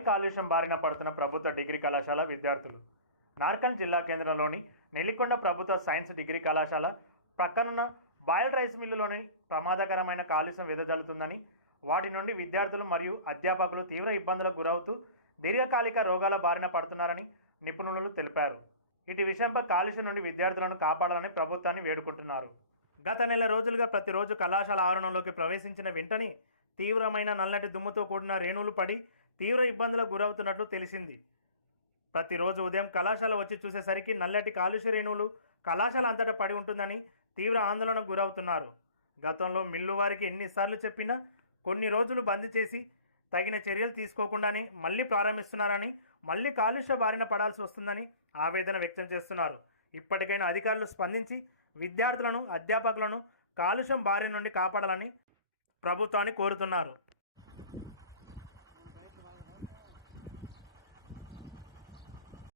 వాయు కాలుష్యం బారిన పడుతున్న ప్రభుత్వ డిగ్రీ కళాశాల విద్యార్థులు. నార్కల్ జిల్లా కేంద్రంలోని నెల్లికొండ ప్రభుత్వ సైన్స్ డిగ్రీ కళాశాల ప్రక్కనున్న బాయిల్ రైస్ మిల్లులోని ప్రమాదకరమైన కాలుష్యం వెదజల్లుతుందని వాటి నుండి విద్యార్థులు మరియు అధ్యాపకులు తీవ్ర ఇబ్బందులకు గురవుతూ దీర్ఘకాలిక రోగాల బారిన పడుతున్నారని నిపుణులు తెలిపారు. ఇటు విషయంపై కాలుష్యం నుండి విద్యార్థులను కాపాడాలని ప్రభుత్వాన్ని వేడుకుంటున్నారు. గత నెల రోజులుగా ప్రతిరోజు కళాశాల ఆవరణంలోకి ప్రవేశించిన వెంటనే తీవ్రమైన నల్లటి దుమ్ముతో కూడిన రేణువులు పడి తీవ్ర ఇబ్బందులకు గురవుతున్నట్లు తెలిసింది. ప్రతిరోజు ఉదయం కళాశాల వచ్చి చూసేసరికి నల్లటి కాలుష్య రేణువులు కళాశాల అంతటా పడి ఉంటుందని తీవ్ర ఆందోళనకు గురవుతున్నారు. గతంలో మిల్లు వారికి ఎన్నిసార్లు చెప్పినా కొన్ని రోజులు బంద్ చేసి తగిన చర్యలు తీసుకోకుండానే మళ్ళీ ప్రారంభిస్తున్నారని మళ్ళీ కాలుష్య బారిన పడాల్సి వస్తుందని ఆవేదన వ్యక్తం చేస్తున్నారు. ఇప్పటికైనా అధికారులు స్పందించి విద్యార్థులను అధ్యాపకులను కాలుష్యం బారి నుండి కాపాడాలని ప్రభుత్వాన్ని కోరుతున్నారు.